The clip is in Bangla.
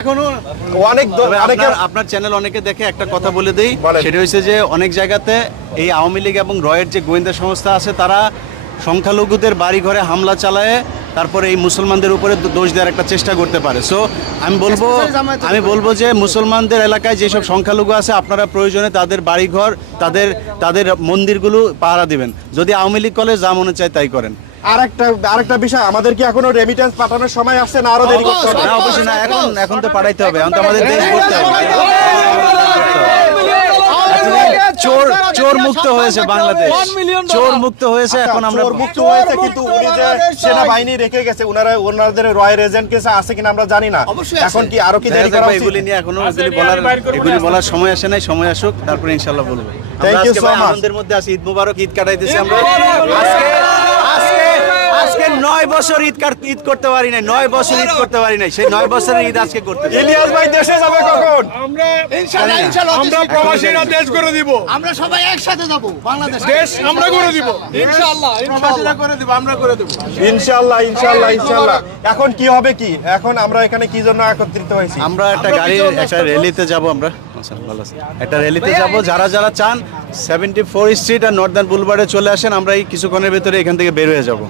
এখনো আপনার চ্যানেল অনেকে দেখে একটা কথা বলে দেই, সেটা হচ্ছে যে অনেক জায়গাতে এই আওয়ামী লীগ এবং রয়ের যে গোয়েন্দা সংস্থা আছে তারা সংখ্যালঘুদের বাড়ি ঘরে হামলা চালায় তারপরে এই মুসলমানদের উপরে দোষ দেওয়ার একটা চেষ্টা করতে পারে। সো আমি বলবো যে মুসলমানদের এলাকায় যেসব সংখ্যালঘু আছে আপনারা প্রয়োজনে তাদের বাড়িঘর তাদের মন্দিরগুলো পাহারা দিবেন। যদি আওয়ামী লীগ কলেজ যা মনে চায় তাই করেন। আরেকটা বিষয়, আমাদের কি এখনো রেমিটেন্স পাঠানোর সময় আসছে না আরো দেরি করতে হবে? না, অবশ্যই না, এখন তো পাঠাইতে হবে, এখন তো আমাদের দেশ করতে হবে। চোর মুক্ত হয়েছে বাংলাদেশ, চোর মুক্ত হয়েছে, এখন আমরা মুক্ত হয়েছে, কিন্তু উনি যে সেনাবাহিনী রেখে গেছে ওনাদের রয়্যাল এজেন্ট কেসে আছে কিনা আমরা জানি না। এখন কি আরো কি দেরি করা উচিত? এগুলি নিয়ে এখনো এগুলি বলার সময় আসে নাই, সময় আসুক তারপরে ইনশাআল্লাহ বলবো। Thank you so much. আনন্দের মধ্যে আছি, ঈদ মুবারক, ঈদ কাটাইতেছি আমরা। আজকে 9 বছর ঈদ করতে পারি নাই, 9 বছর ঈদ করতে পারি নাই, সেই 9 বছরের ঈদ আজকে করতে। ইলিয়াস ভাই দেশে যাবে কখন? আমরা ইনশাআল্লাহ আমরা প্রবাসীরা দেশ করে দিব, আমরা সবাই একসাথে যাব, বাংলাদেশ দেশ আমরা করে দিব ইনশাআল্লাহ, প্রবাসীরা করে দিব, আমরা করে দেব ইনশাআল্লাহ। এখন কি হবে কি, এখন আমরা এখানে কি জন্য একত্রিত হয়েছি? আমরা একটা র্যালিতে যাব, আমরা একটা র্যালিতে যাব। যারা চান 74 স্ট্রিট আর নর্দার্ন বুলবার্ডে চলে আসেন, আমরা এই কিছুক্ষণের ভেতরে এখান থেকে বের হয়ে যাব।